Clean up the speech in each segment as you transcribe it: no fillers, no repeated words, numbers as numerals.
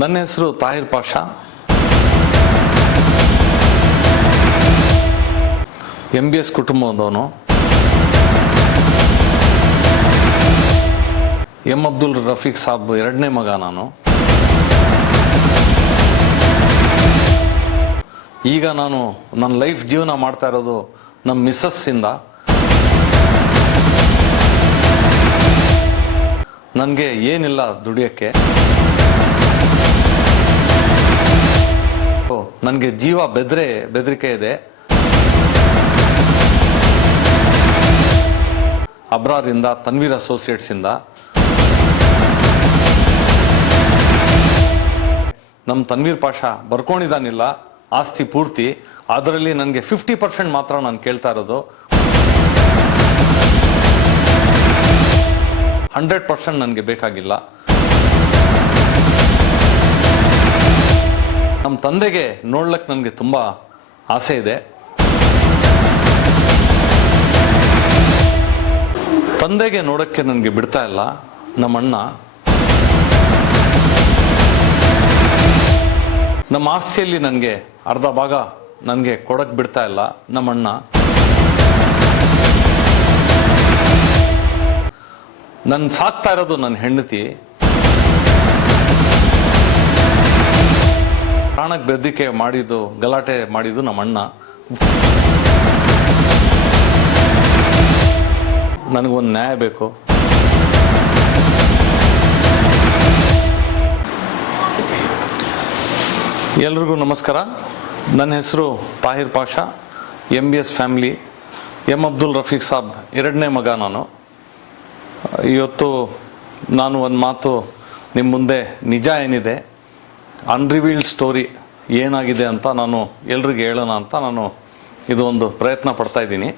ನನ್ನ ಹೆಸರು Tahir Pasha. MBS ಕುಟುಂಬದವನು. M Abdul Rafiq Saab ಎರಡನೇ ಮಗ ನಾನು. ಈಗ ನಾನು ನನ್ನ ಲೈಫ್ ಜೀವನ ಮಾಡ್ತಾ ಇರೋದು ನಮ್ಮ ಮಿಸ್ಸಸ್ಸಿಂದ. ನನಗೆ ಏನಿಲ್ಲ ದುಡಿಯೋಕ್ಕೆ. ನನಗೆ ಜೀವ ಬೆದರಿಕೆ ಇದೆ. ಅಬ್ರಾರಿಂದ, ತನ್ವೀರ್ ಅಸೋಸಿಯೇಟ್ಸಿಂದ. ನಮ್ಮ ತನ್ವೀರ್ ಪಾಷಾ ಬರ್ಕೊಂಡಿದ್ದಾನಿಲ್ಲ ಆಸ್ತಿ ಪೂರ್ತಿ. ಅದರಲ್ಲಿ ನನಗೆ 50% ಮಾತ್ರ ನಾನು ಕೇಳ್ತಾ ಇರೋದು. 100% ನನಗೆ ಬೇಕಾಗಿಲ್ಲ. ನಮ್ಮ ತಂದೆಗೆ ನೋಡ್ಲಿಕ್ಕೆ ನನಗೆ ತುಂಬ ಆಸೆ ಇದೆ. ತಂದೆಗೆ ನೋಡೋಕ್ಕೆ ನನಗೆ ಬಿಡ್ತಾ ಇಲ್ಲ ನಮ್ಮಣ್ಣ. ನಮ್ಮ ಆಸ್ತಿಯಲ್ಲಿ ನನಗೆ ಅರ್ಧ ಭಾಗ ನನಗೆ ಕೊಡಕ್ಕೆ ಬಿಡ್ತಾ ಇಲ್ಲ ನಮ್ಮಣ್ಣ. ನನ್ನ ಸಾಕ್ತಾ ಇರೋದು ನನ್ನ ಹೆಂಡತಿ. ಪ್ರಾಣಕ್ಕೆ ಬೆದರಿಕೆ ಮಾಡಿದ್ದು, ಗಲಾಟೆ ಮಾಡಿದ್ದು ನಮ್ಮಣ್ಣ. ನನಗೊಂದು ನ್ಯಾಯ ಬೇಕು. ಎಲ್ರಿಗೂ ನಮಸ್ಕಾರ. ನನ್ನ ಹೆಸರು Tahir Pasha. MBS family. M Abdul Rafiq Saab ಎರಡನೇ ಮಗ ನಾನು. ಇವತ್ತು ನಾನು ಒಂದು ಮಾತು ನಿಮ್ಮ ಮುಂದೆ, ನಿಜ ಏನಿದೆ, ಅನ್ರಿವೀಲ್ಡ್ ಸ್ಟೋರಿ ಏನಾಗಿದೆ ಅಂತ ನಾನು ಎಲ್ರಿಗೂ ಹೇಳೋಣ ಅಂತ ನಾನು ಇದು ಒಂದು ಪ್ರಯತ್ನ ಪಡ್ತಾ ಇದ್ದೀನಿ.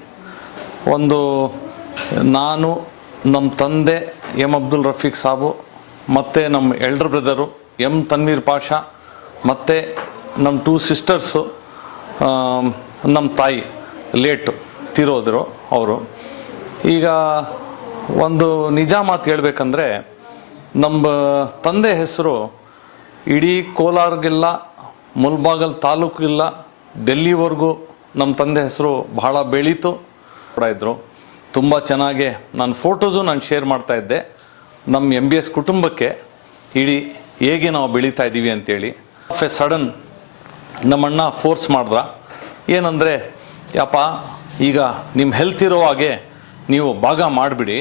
ನಾನು, ನಮ್ಮ ತಂದೆ M ಅಬ್ದುಲ್ ರಫೀಕ್ ಸಾಬು, ಮತ್ತು ನಮ್ಮ elder brother M Tanveer Pasha, ಮತ್ತು ನಮ್ಮ 2 ಸಿಸ್ಟರ್ಸು, ನಮ್ಮ ತಾಯಿ ಲೇಟು ತೀರೋದ್ರು ಅವರು. ಈಗ ಒಂದು ನಿಜ ಮಾತು ಹೇಳ್ಬೇಕಂದ್ರೆ, ನಮ್ಮ ತಂದೆ ಹೆಸರು ಇಡೀ ಕೋಲಾರ್ಗಿಲ್ಲ, ಮುಲ್ಬಾಗಲ್ ತಾಲೂಕಿಲ್ಲ, ಡೆಲ್ಲಿವರೆಗೂ ನಮ್ಮ ತಂದೆ ಹೆಸರು ಬಹಳ ಬೆಳೀತು ಕೂಡ ಇದ್ದರು. ತುಂಬ ಚೆನ್ನಾಗಿ ನಾನು ಫೋಟೋಸು ನಾನು ಶೇರ್ ಮಾಡ್ತಾ ಇದ್ದೆ ನಮ್ಮ MBS ಕುಟುಂಬಕ್ಕೆ, ಇಡೀ ಹೇಗೆ ನಾವು ಬೆಳೀತಾ ಇದ್ದೀವಿ ಅಂತೇಳಿ. ಆಫ್ ಎ ಸಡನ್ ನಮ್ಮಣ್ಣ ಫೋರ್ಸ್ ಮಾಡಿದ್ರ. ಏನಂದರೆ, ಯಪ್ಪ ಈಗ ನಿಮ್ಮ ಹೆಲ್ತ್ ಇರೋ ಹಾಗೆ ನೀವು ಭಾಗ ಮಾಡಿಬಿಡಿ,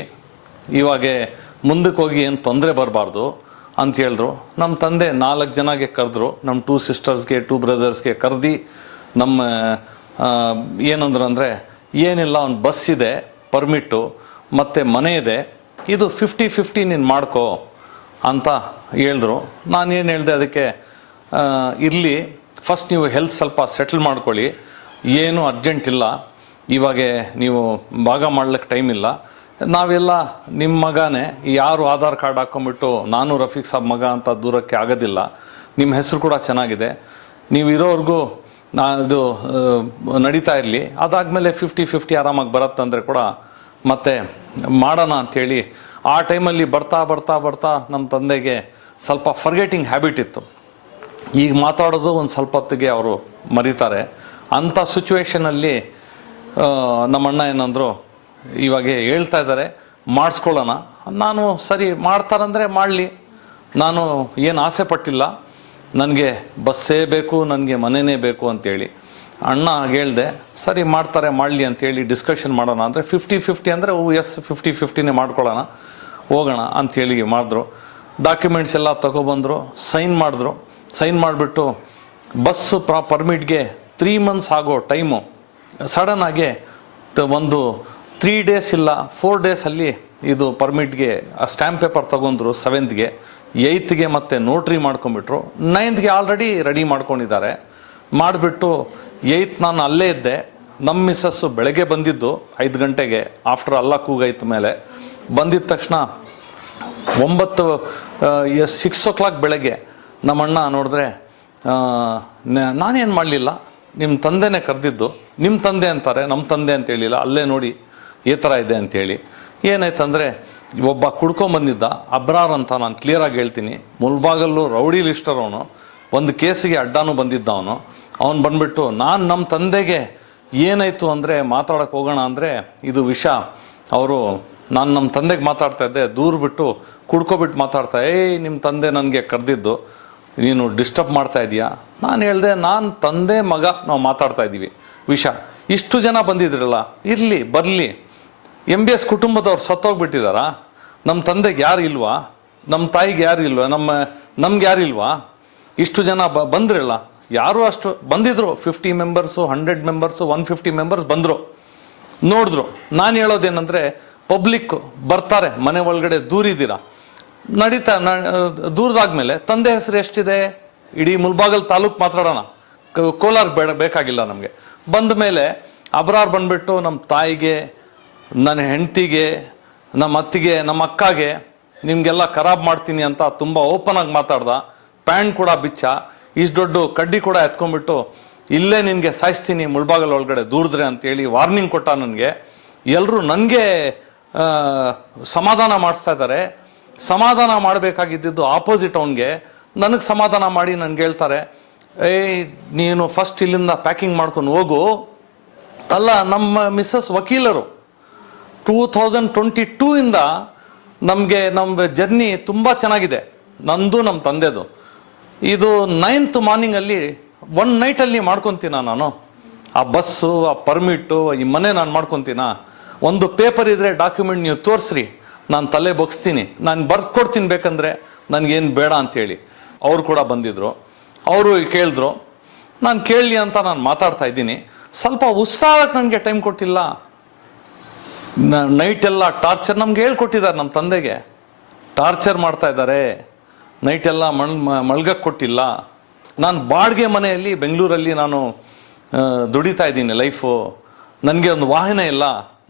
ಇವಾಗ ಮುಂದಕ್ಕೆ ಹೋಗಿ ಏನು ತೊಂದರೆ ಬರಬಾರ್ದು ಅಂತ ಹೇಳಿದ್ರು. ನಮ್ಮ ತಂದೆ 4 ಜನಗೆ ಕರೆದ್ರು. ನಮ್ಮ 2 ಸಿಸ್ಟರ್ಸ್ಗೆ, 2 ಬ್ರದರ್ಸ್ಗೆ ಕರೆದು ನಮ್ಮ ಏನಂದ್ರು ಅಂದರೆ, ಏನಿಲ್ಲ, ಒಂದು ಬಸ್ ಇದೆ, ಪರ್ಮಿಟ್ಟು ಮತ್ತು ಮನೆ ಇದೆ, ಇದು 50-50 ನೀನು ಮಾಡ್ಕೋ ಅಂತ ಹೇಳಿದ್ರು. ನಾನೇನು ಹೇಳಿದೆ ಅದಕ್ಕೆ, ಇರಲಿ, ಫಸ್ಟ್ ನೀವು ಹೆಲ್ತ್ ಸ್ವಲ್ಪ ಸೆಟಲ್ ಮಾಡ್ಕೊಳ್ಳಿ, ಏನು ಅರ್ಜೆಂಟ್ ಇಲ್ಲ, ಇವಾಗ ನೀವು ಭಾಗ ಮಾಡ್ಲಿಕ್ಕೆ ಟೈಮ್ ಇಲ್ಲ, ನಾವೆಲ್ಲ ನಿಮ್ಮ ಮಗನೇ, ಯಾರು ಆಧಾರ್ ಕಾರ್ಡ್ ಹಾಕ್ಕೊಂಬಿಟ್ಟು ನಾನು ರಫೀಕ್ ಸಾಬ್ ಮಗ ಅಂತ ದೂರಕ್ಕೆ ಆಗೋದಿಲ್ಲ, ನಿಮ್ಮ ಹೆಸರು ಕೂಡ ಚೆನ್ನಾಗಿದೆ, ನೀವು ಇರೋವರೆಗೂ ಇದು ನಡೀತಾ ಇರಲಿ, ಅದಾದಮೇಲೆ 50-50 ಆರಾಮಾಗಿ ಬರುತ್ತಂದರೆ ಕೂಡ ಮತ್ತೆ ಮಾಡೋಣ ಅಂಥೇಳಿ. ಆ ಟೈಮಲ್ಲಿ ಬರ್ತಾ ನಮ್ಮ ತಂದೆಗೆ ಸ್ವಲ್ಪ ಫರ್ಗೆಟಿಂಗ್ ಹ್ಯಾಬಿಟ್ ಇತ್ತು. ಈಗ ಮಾತಾಡೋದು ಒಂದು ಸ್ವಲ್ಪ ಹೊತ್ತಿಗೆ ಅವರು ಮರೀತಾರೆ. ಅಂಥ ಸಿಚುವೇಷನಲ್ಲಿ ನಮ್ಮಣ್ಣ ಏನಂದರು, ಇವಾಗ ಹೇಳ್ತಾ ಇದ್ದಾರೆ ಮಾಡಿಸ್ಕೊಳ್ಳೋಣ. ನಾನು ಸರಿ ಮಾಡ್ತಾರಂದರೆ ಮಾಡಲಿ, ನಾನು ಏನು ಆಸೆ ಪಟ್ಟಿಲ್ಲ, ನನಗೆ ಬಸ್ಸೇ ಬೇಕು, ನನಗೆ ಮನೆಯೇ ಬೇಕು ಅಂತೇಳಿ. ಅಣ್ಣ ಹೇಳಿದೆ, ಸರಿ ಮಾಡ್ತಾರೆ ಮಾಡಲಿ ಅಂತೇಳಿ ಡಿಸ್ಕಷನ್ ಮಾಡೋಣ ಅಂದರೆ 50-50 ಅಂದರೆ ಎಸ್ 50-50ನೇ ಮಾಡ್ಕೊಳ್ಳೋಣ, ಹೋಗೋಣ ಅಂಥೇಳಿ ಮಾಡಿದ್ರು. ಡಾಕ್ಯುಮೆಂಟ್ಸ್ ಎಲ್ಲ ತೊಗೊಬಂದರು, ಸೈನ್ ಮಾಡಿದ್ರು. ಸೈನ್ ಮಾಡಿಬಿಟ್ಟು ಬಸ್ಸು ಪರ್ಮಿಟ್ಗೆ 3 months ಆಗೋ ಟೈಮು ಸಡನ್ನಾಗೆ ಒಂದು 3 days ಇಲ್ಲ 4 days ಇದು ಪರ್ಮಿಟ್ಗೆ ಸ್ಟ್ಯಾಂಪ್ ಪೇಪರ್ ತೊಗೊಂಡ್ರು. 7th, 8th ಮತ್ತೆ ನೋಟ್ರಿ ಮಾಡ್ಕೊಂಬಿಟ್ರು. 9th ಆಲ್ರೆಡಿ ರೆಡಿ ಮಾಡ್ಕೊಂಡಿದ್ದಾರೆ. ಮಾಡಿಬಿಟ್ಟು 8th ನಾನು ಅಲ್ಲೇ ಇದ್ದೆ. ನಮ್ಮ ಮಿಸ್ಸಸ್ಸು ಬೆಳಗ್ಗೆ ಬಂದಿದ್ದು 5 ಗಂಟೆಗೆ, ಆಫ್ಟರ್ ಅಲ್ಲ ಕೂಗಾಯ್ತು ಮೇಲೆ ಬಂದಿದ್ದ ತಕ್ಷಣ 6 o'clock ಬೆಳಗ್ಗೆ ನಮ್ಮಣ್ಣ ನೋಡಿದ್ರೆ, ನಾನೇನು ಮಾಡಲಿಲ್ಲ, ನಿಮ್ಮ ತಂದೆನೇ ಕರೆದಿದ್ದು, ನಿಮ್ಮ ತಂದೆ ಅಂತಾರೆ, ನಮ್ಮ ತಂದೆ ಅಂತ ಹೇಳಿಲ್ಲ, ಅಲ್ಲೇ ನೋಡಿ ಈ ಥರ ಇದೆ ಅಂಥೇಳಿ. ಏನಾಯ್ತಂದರೆ, ಒಬ್ಬ ಕುಡ್ಕೊಂಬಂದಿದ್ದ ಅಬ್ರಾರ್ ಅಂತ, ನಾನು ಕ್ಲಿಯರಾಗಿ ಹೇಳ್ತೀನಿ, ಮುಲ್ಬಾಗಲ್ಲು ರೌಡಿ ಲಿಸ್ಟರ್ ಅವನು, ಒಂದು ಕೇಸಿಗೆ ಅಡ್ಡಾನು ಬಂದಿದ್ದ ಅವನು ಬಂದ್ಬಿಟ್ಟು ನಮ್ಮ ತಂದೆಗೆ ಏನಾಯಿತು ಅಂದರೆ ಮಾತಾಡೋಕ್ಕೆ ಹೋಗೋಣ ಅಂದರೆ ಇದು ವಿಷ. ಅವರು ನಮ್ಮ ತಂದೆಗೆ ಮಾತಾಡ್ತಾ ಇದ್ದೆ, ದೂರ ಬಿಟ್ಟು ಕುಡ್ಕೊಬಿಟ್ಟು ಮಾತಾಡ್ತಾ, ನಿಮ್ಮ ತಂದೆ ನನಗೆ ಕರೆದಿದ್ದು, ನೀನು ಡಿಸ್ಟರ್ಬ್ ಮಾಡ್ತಾ ಇದೀಯಾ? ನಾನು ಹೇಳಿದೆ, ನಾನು ತಂದೆ ಮಗ ನಾವು ಮಾತಾಡ್ತಾ ಇದ್ದೀವಿ, ವಿಷ. ಇಷ್ಟು ಜನ ಬಂದಿದ್ರಲ್ಲ, ಇರಲಿ ಬರಲಿ, MBS ಕುಟುಂಬದವ್ರು ಸತ್ತೋಗ್ಬಿಟ್ಟಿದಾರಾ? ನಮ್ಮ ತಂದೆಗೆ ಯಾರು ಇಲ್ವಾ? ನಮ್ಮ ತಾಯಿಗೆ ಯಾರು ಇಲ್ವಾ? ನಮ್ಗೆ ಯಾರು ಇಲ್ವಾ? ಇಷ್ಟು ಜನ ಬಂದ್ರಲ್ಲ, ಯಾರು ಅಷ್ಟು ಬಂದಿದ್ರು, 50 ಮೆಂಬರ್ಸು, 100 ಮೆಂಬರ್ಸು, 150 ಮೆಂಬರ್ಸ್ ಬಂದರು, ನೋಡಿದ್ರು. ನಾನು ಹೇಳೋದೇನೆಂದರೆ, ಪಬ್ಲಿಕ್ ಬರ್ತಾರೆ, ಮನೆ ಒಳಗಡೆ ದೂರಿದ್ದೀರಾ, ನಡೀತಾ ದೂರದಾದ್ಮೇಲೆ ತಂದೆ ಹೆಸರು ಎಷ್ಟಿದೆ? ಇಡೀ ಮುಲ್ಬಾಗಲ್ ತಾಲೂಕು ಮಾತಾಡೋಣ, ಕೋಲಾರ ಬೇಕಾಗಿಲ್ಲ ನಮಗೆ. ಬಂದ ಮೇಲೆ ಅಬ್ರಾರ್ ಬಂದ್ಬಿಟ್ಟು ನಮ್ಮ ತಾಯಿಗೆ, ನನ್ನ ಹೆಂಡತಿಗೆ, ನಮ್ಮ ಅತ್ತಿಗೆ, ನಮ್ಮ ಅಕ್ಕಗೆ ನಿಮಗೆಲ್ಲ ಖರಾಬ್ ಮಾಡ್ತೀನಿ ಅಂತ ತುಂಬ ಓಪನ್ ಆಗಿ ಮಾತಾಡ್ದ. ಪ್ಯಾಂಟ್ ಕೂಡ ಬಿಚ್ಚ, ಇಷ್ಟು ದೊಡ್ಡ ಕಡ್ಡಿ ಕೂಡ ಎತ್ಕೊಂಡ್ಬಿಟ್ಟು ಇಲ್ಲೇ ನಿನಗೆ ಸಾಯಿಸ್ತೀನಿ ಮುಳ್ಬಾಗಲ್ ಒಳಗಡೆ ದೂರಿದ್ರೆ ಅಂತೇಳಿ ವಾರ್ನಿಂಗ್ ಕೊಟ್ಟ ನನಗೆ. ಎಲ್ಲರೂ ನನಗೆ ಸಮಾಧಾನ ಮಾಡಿಸ್ತಾ ಇದ್ದಾರೆ. ಸಮಾಧಾನ ಮಾಡಬೇಕಾಗಿದ್ದು ಆಪೋಸಿಟ್ ಅವನಿಗೆ, ನನಗೆ ಸಮಾಧಾನ ಮಾಡಿ ನನಗೆ ಹೇಳ್ತಾರೆ, ನೀನು ಫಸ್ಟ್ ಇಲ್ಲಿಂದ ಪ್ಯಾಕಿಂಗ್ ಮಾಡ್ಕೊಂಡು ಹೋಗು. ಅಲ್ಲ, ನಮ್ಮ ಮಿಸ್ಸಸ್ ವಕೀಲರು 2022 ಇಂದ ನಮ್ಮ ಜರ್ನಿ ತುಂಬ ಚೆನ್ನಾಗಿದೆ, ನಂದು ನಮ್ಮ ತಂದೆದು. ಇದು 9th ಮಾರ್ನಿಂಗಲ್ಲಿ 1 ನೈಟಲ್ಲಿ ಮಾಡ್ಕೊತೀನ ನಾನು. ಆ ಬಸ್ಸು, ಆ ಪರ್ಮಿಟ್ಟು, ಈ ಮನೆ ನಾನು ಮಾಡ್ಕೊತೀನ? ಒಂದು ಪೇಪರ್ ಇದ್ರೆ ಡಾಕ್ಯುಮೆಂಟ್ ನೀವು ತೋರಿಸ್ರಿ, ನಾನು ತಲೆ ಬಗ್ಸ್ತೀನಿ, ನಾನು ಬರ್ಕೊಡ್ತೀನಿ ಬೇಕಂದ್ರೆ, ನನಗೇನು ಬೇಡ ಅಂತೇಳಿ. ಅವರು ಕೂಡ ಬಂದಿದ್ರು, ಅವರು ಕೇಳಿದ್ರು, ನಾನು ಕೇಳಲಿ ಅಂತ ನಾನು ಮಾತಾಡ್ತಾ ಇದ್ದೀನಿ. ಸ್ವಲ್ಪ ಉತ್ಸಾಹಕ್ಕೆ ನನಗೆ ಟೈಮ್ ಕೊಟ್ಟಿಲ್ಲ. ನೈಟೆಲ್ಲ ಟಾರ್ಚರ್ ನಮ್ಗೆ ಹೇಳ್ಕೊಟ್ಟಿದ್ದಾರೆ, ನಮ್ಮ ತಂದೆಗೆ ಟಾರ್ಚರ್ ಮಾಡ್ತಾ ಇದ್ದಾರೆ, ನೈಟೆಲ್ಲ ಮಳ್ಗಕ್ಕೆ ಕೊಟ್ಟಿಲ್ಲ. ನಾನು ಬಾಡಿಗೆ ಮನೆಯಲ್ಲಿ ಬೆಂಗಳೂರಲ್ಲಿ ನಾನು ದುಡಿತಾ ಇದ್ದೀನಿ ಲೈಫು. ನನಗೆ ಒಂದು ವಾಹನ ಇಲ್ಲ,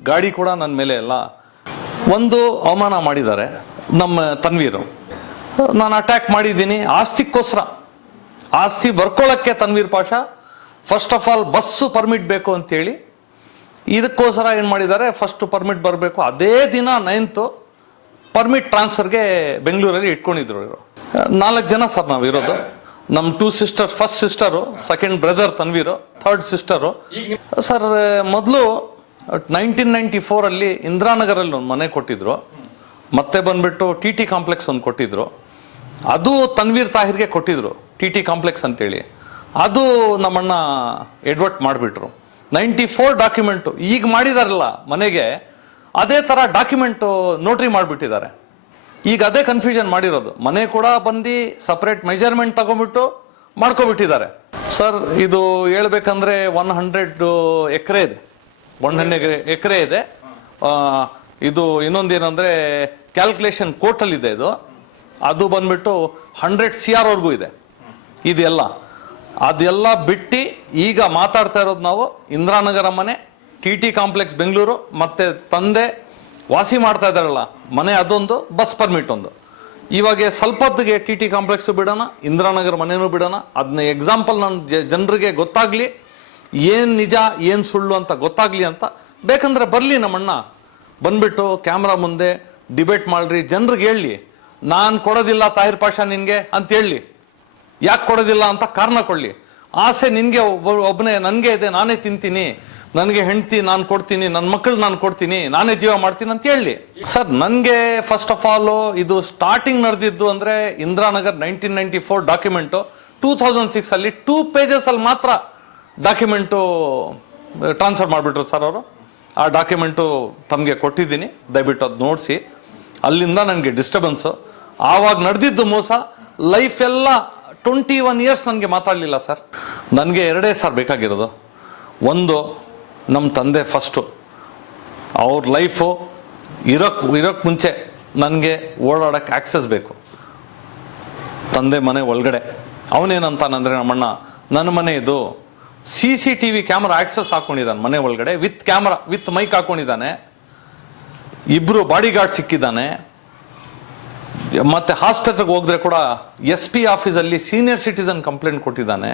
ಗಾಡಿ ಕೂಡ ನನ್ನ ಮೇಲೆ ಇಲ್ಲ. ಒಂದು ಅವಮಾನ ಮಾಡಿದ್ದಾರೆ ನಮ್ಮ ತನ್ವೀರು. ನಾನು ಅಟ್ಯಾಕ್ ಮಾಡಿದ್ದೀನಿ ಆಸ್ತಿಗೋಸ್ಕರ. ಆಸ್ತಿ ಬರ್ಕೊಳ್ಳೋಕ್ಕೆ Tanveer Pasha first of all bus permit ಬೇಕು ಅಂತೇಳಿ, ಇದಕ್ಕೋಸ್ಕರ ಏನು ಮಾಡಿದ್ದಾರೆ, ಫಸ್ಟ್ ಪರ್ಮಿಟ್ ಬರಬೇಕು. ಅದೇ ದಿನ 9th ಪರ್ಮಿಟ್ ಟ್ರಾನ್ಸ್ಫರ್ಗೆ ಬೆಂಗಳೂರಲ್ಲಿ ಇಟ್ಕೊಂಡಿದ್ರು ಇವರು. 4 ಜನ ಸರ್ ನಾವು ಇರೋದು. ನಮ್ಮ 2 sister, first sister, second brother Tanveer, third sister. Sir ಮೊದಲು 1994 ಇಂದಿರಾನಗರಲ್ಲಿ ಒಂದು ಮನೆ ಕೊಟ್ಟಿದ್ರು, ಮತ್ತೆ ಬಂದ್ಬಿಟ್ಟು TT ಕಾಂಪ್ಲೆಕ್ಸ್ ಒಂದು ಕೊಟ್ಟಿದ್ರು. ಅದು ತನ್ವೀರ್ ತಾಹಿರ್ಗೆ ಕೊಟ್ಟಿದ್ರು, TT ಕಾಂಪ್ಲೆಕ್ಸ್ ಅಂತೇಳಿ. ಅದು ನಮ್ಮಣ್ಣ ಎಡ್ವರ್ಟ್ ಮಾಡಿಬಿಟ್ರು. 94 ಡಾಕ್ಯುಮೆಂಟು ಈಗ ಮಾಡಿದಾರಲ್ಲ ಮನೆಗೆ, ಅದೇ ಥರ ಡಾಕ್ಯುಮೆಂಟು ನೋಟ್ರಿ ಮಾಡಿಬಿಟ್ಟಿದ್ದಾರೆ. ಈಗ ಅದೇ ಕನ್ಫ್ಯೂಷನ್ ಮಾಡಿರೋದು. ಮನೆ ಕೂಡ ಬಂದು ಸಪ್ರೇಟ್ ಮೆಜರ್ಮೆಂಟ್ ತಗೊಂಡ್ಬಿಟ್ಟು ಮಾಡ್ಕೊಬಿಟ್ಟಿದ್ದಾರೆ. ಸರ್ ಇದು ಹೇಳ್ಬೇಕಂದ್ರೆ 100 ಎಕರೆ ಇದೆ, 100 ಎಕರೆ ಇದೆ. ಇದು ಇನ್ನೊಂದೇನಂದರೆ ಕ್ಯಾಲ್ಕುಲೇಷನ್ ಕೋರ್ಟಲ್ಲಿದೆ ಇದು. ಅದು ಬಂದ್ಬಿಟ್ಟು 100 CR ವರೆಗೂ ಇದೆ ಇದೆಲ್ಲ. ಅದೆಲ್ಲ ಬಿಟ್ಟು ಈಗ ಮಾತಾಡ್ತಾ ಇರೋದು ನಾವು ಇಂದಿರಾನಗರ ಮನೆ, TT ಕಾಂಪ್ಲೆಕ್ಸ್ ಬೆಂಗಳೂರು, ಮತ್ತೆ ತಂದೆ ವಾಸಿ ಮಾಡ್ತಾ ಇದ್ದಾರಲ್ಲ ಮನೆ, ಅದೊಂದು, ಬಸ್ ಪರ್ಮಿಟ್ ಒಂದು. ಇವಾಗ ಸ್ವಲ್ಪ ಹೊತ್ತಿಗೆ TT ಕಾಂಪ್ಲೆಕ್ಸ್ ಬಿಡೋಣ, ಇಂದಿರಾನಗರ ಮನೆಯೂ ಬಿಡೋಣ. ಅದನ್ನ ಎಕ್ಸಾಂಪಲ್ ನಾನು ಜನರಿಗೆ ಗೊತ್ತಾಗ್ಲಿ, ಏನು ನಿಜ ಏನು ಸುಳ್ಳು ಅಂತ ಗೊತ್ತಾಗ್ಲಿ ಅಂತ. ಬೇಕಂದ್ರೆ ಬರಲಿ ನಮ್ಮಣ್ಣ, ಬಂದ್ಬಿಟ್ಟು ಕ್ಯಾಮ್ರಾ ಮುಂದೆ ಡಿಬೇಟ್ ಮಾಡ್ರಿ, ಜನರಿಗೆ ಹೇಳಿ, ನಾನು ಕೊಡೋದಿಲ್ಲ ತಾಹಿರ್ ಪಾಷಾ ನಿನಗೆ ಅಂತ ಹೇಳಿ. ಯಾಕೆ ಕೊಡೋದಿಲ್ಲ ಅಂತ ಕಾರಣ ಕೊಡಲಿ. ಆಸೆ ನಿನಗೆ ಒಬ್ಬನೇ, ನನಗೆ ಇದೆ, ನಾನೇ ತಿಂತೀನಿ, ನನಗೆ ಹೆಂಡ್ತಿ ನಾನು ಕೊಡ್ತೀನಿ, ನನ್ನ ಮಕ್ಕಳು ನಾನು ಕೊಡ್ತೀನಿ, ನಾನೇ ಜೀವ ಮಾಡ್ತೀನಿ ಅಂತ ಹೇಳಿ. ಸರ್ ನನಗೆ ಫಸ್ಟ್ ಆಫ್ ಆಲ್ ಇದು ಸ್ಟಾರ್ಟಿಂಗ್ ನಡೆದಿದ್ದು ಅಂದರೆ ಇಂದಿರಾನಗರ್ 1994 ಡಾಕ್ಯುಮೆಂಟು 2006 2 pages ಮಾತ್ರ ಡಾಕ್ಯುಮೆಂಟು ಟ್ರಾನ್ಸ್ಫರ್ ಮಾಡಿಬಿಟ್ರು ಸರ್ ಅವರು. ಆ ಡಾಕ್ಯುಮೆಂಟು ತಮಗೆ ಕೊಟ್ಟಿದ್ದೀನಿ, ದಯವಿಟ್ಟು ಅದು ನೋಡಿಸಿ. ಅಲ್ಲಿಂದ ನನಗೆ ಡಿಸ್ಟರ್ಬೆನ್ಸು. ಆವಾಗ ನಡೆದಿದ್ದು ಮೋಸ. ಲೈಫ್ ಎಲ್ಲ 21 years ನನಗೆ ಮಾತಾಡಲಿಲ್ಲ ಸರ್. ನನಗೆ 2 ಸರ್ ಬೇಕಾಗಿರೋದು. ಒಂದು, ನಮ್ಮ ತಂದೆ ಫಸ್ಟು, ಅವ್ರ ಲೈಫು ಇರೋಕ್ಕೆ ಮುಂಚೆ ನನಗೆ ಓಡಾಡೋಕ್ಕೆ ಆಕ್ಸೆಸ್ ಬೇಕು. ತಂದೆ ಮನೆ ಒಳಗಡೆ ಅವನೇನಂತಾನಂದರೆ, ನಮ್ಮಣ್ಣ ನನ್ನ ಮನೆ ಇದು, CCTV ಕ್ಯಾಮ್ರಾ ಆಕ್ಸೆಸ್ ಹಾಕೊಂಡಿದ್ದಾನೆ ಮನೆ ಒಳಗಡೆ, ವಿತ್ ಕ್ಯಾಮ್ರಾ ವಿತ್ ಮೈಕ್ ಹಾಕೊಂಡಿದ್ದಾನೆ. 2 ಬಾಡಿ ಗಾರ್ಡ್ ಸಿಕ್ಕಿದ್ದಾನೆ. ಮತ್ತೆ ಹಾಸ್ಪಿಟಲ್ಗೆ ಹೋದ್ರೆ ಕೂಡ SP ಆಫೀಸಲ್ಲಿ ಸೀನಿಯರ್ ಸಿಟಿಸನ್ ಕಂಪ್ಲೇಂಟ್ ಕೊಟ್ಟಿದ್ದಾನೆ.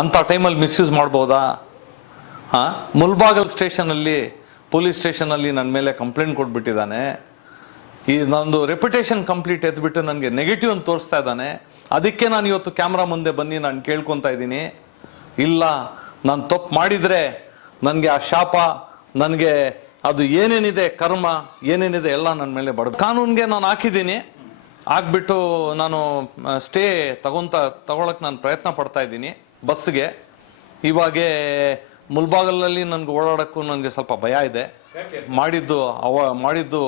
ಅಂಥ ಟೈಮಲ್ಲಿ ಮಿಸ್ಯೂಸ್ ಮಾಡ್ಬೋದಾ? ಮುಲ್ಬಾಗಲ್ ಸ್ಟೇಷನಲ್ಲಿ, ಪೊಲೀಸ್ ಸ್ಟೇಷನಲ್ಲಿ ನನ್ನ ಮೇಲೆ ಕಂಪ್ಲೇಂಟ್ ಕೊಟ್ಬಿಟ್ಟಿದ್ದಾನೆ. ಈ ನಂದು ರೆಪ್ಯುಟೇಷನ್ ಕಂಪ್ಲೀಟ್ ಎದ್ಬಿಟ್ಟು ನನಗೆ ನೆಗೆಟಿವ್ ಅಂತ ತೋರಿಸ್ತಾ ಇದ್ದಾನೆ. ಅದಕ್ಕೆ ನಾನು ಇವತ್ತು ಕ್ಯಾಮ್ರಾ ಮುಂದೆ ಬನ್ನಿ ನಾನು ಕೇಳ್ಕೊತಾ ಇದ್ದೀನಿ, ಇಲ್ಲ ನಾನು ತಪ್ಪು ಮಾಡಿದರೆ ನನಗೆ ಆ ಶಾಪ, ನನಗೆ ಅದು ಏನೇನಿದೆ ಕರ್ಮ ಏನೇನಿದೆ ಎಲ್ಲ ನನ್ನ ಮೇಲೆ ಬಡ ಕಾನೂನಿಗೆ ನಾನು ಹಾಕಿದ್ದೀನಿ. ಆಗ್ಬಿಟ್ಟು ನಾನು ಸ್ಟೇ ತಗೊಳಕ್ಕೆ ನಾನು ಪ್ರಯತ್ನ ಪಡ್ತಾ ಇದ್ದೀನಿ ಬಸ್ಗೆ. ಇವಾಗೆ ಮುಲ್ಬಾಗಲಲ್ಲಿ ನನಗೆ ಓಡಾಡೋಕ್ಕೂ ನನಗೆ ಸ್ವಲ್ಪ ಭಯ ಇದೆ. ಮಾಡಿದ್ದು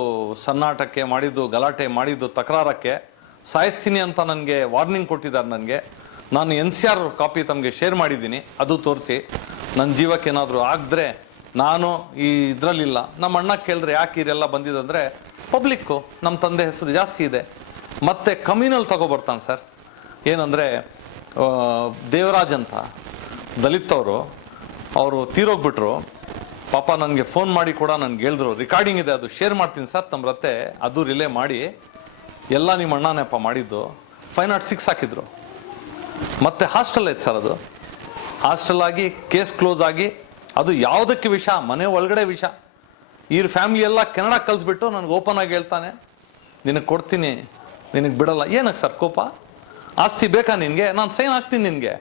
ಸನ್ನಾಟಕ್ಕೆ, ಮಾಡಿದ್ದು ಗಲಾಟೆ, ಮಾಡಿದ್ದು ತಕರಾರಕ್ಕೆ ಸಾಯಿಸ್ತೀನಿ ಅಂತ ನನಗೆ ವಾರ್ನಿಂಗ್ ಕೊಟ್ಟಿದ್ದಾರೆ. ನನಗೆ ನಾನು NCR ಕಾಪಿ ತಮಗೆ ಶೇರ್ ಮಾಡಿದ್ದೀನಿ, ಅದು ತೋರಿಸಿ. ನನ್ನ ಜೀವಕ್ಕೆ ಏನಾದರೂ ಆಗಿದ್ರೆ ನಾನು ಈ ಇದರಲ್ಲಿಲ್ಲ. ನಮ್ಮ ಅಣ್ಣ ಕೇಳಿದ್ರೆ ಯಾಕೆ ಇದೆಲ್ಲ ಬಂದಿದೆ ಪಬ್ಲಿಕ್ಕು, ನಮ್ಮ ತಂದೆ ಹೆಸರು ಜಾಸ್ತಿ ಇದೆ. ಮತ್ತೆ ಕಮ್ಯುನಲ್ ತಗೊಬರ್ತಾನೆ ಸರ್. ಏನಂದರೆ ದೇವರಾಜ್ ಅಂತ ದಲಿತವರು, ಅವರು ತೀರೋಗ್ಬಿಟ್ರು ಪಾಪ. ನನಗೆ ಫೋನ್ ಮಾಡಿ ಕೂಡ ನನಗೆ ಹೇಳಿದ್ರು, ರೆಕಾರ್ಡಿಂಗ್ ಇದೆ, ಅದು ಶೇರ್ ಮಾಡ್ತೀನಿ ಸರ್ ತಮ್ಮ ರತ್ತೆ, ಅದು ರಿಲೇ ಮಾಡಿ, ಎಲ್ಲ ನಿಮ್ಮ ಅಣ್ಣನೇಪ್ಪ ಮಾಡಿದ್ದು. 506 ಹಾಕಿದ್ರು. ಮತ್ತೆ ಹಾಸ್ಟೆಲ್ ಐತೆ ಸರ್, ಅದು ಹಾಸ್ಟೆಲ್ ಆಗಿ ಕೇಸ್ ಕ್ಲೋಸ್ ಆಗಿ, ಅದು ಯಾವುದಕ್ಕೆ ವಿಷ, ಮನೆ ಒಳಗಡೆ ವಿಷ. ಇವ್ರ ಫ್ಯಾಮಿಲಿ ಎಲ್ಲ ಕೆನಡಾ ಕಳಿಸ್ಬಿಟ್ಟು ನನಗೆ ಓಪನ್ ಆಗಿ ಹೇಳ್ತಾನೆ, ನಿನಗೆ ಕೊಡ್ತೀನಿ, ನಿನಗೆ ಬಿಡಲ್ಲ. ಏನಕ್ಕೆ ಸರ್ ಕೋಪ? ಆಸ್ತಿ ಬೇಕಾ ನಿನಗೆ? ನಾನು ಸೈನ್ ಹಾಕ್ತೀನಿ ನಿನಗೆ,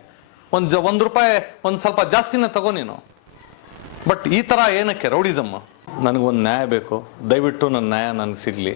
ಒಂದು ರೂಪಾಯಿ ಒಂದು ಸ್ವಲ್ಪ ಜಾಸ್ತಿನೇ ತಗೋ ನೀನು. ಬಟ್ ಈ ಥರ ಏನಕ್ಕೆ ರೌಡಿಸಮ್? ನನಗೊಂದು ನ್ಯಾಯ ಬೇಕು, ದಯವಿಟ್ಟು ನನ್ನ ನ್ಯಾಯ ನನಗೆ ಸಿಗಲಿ.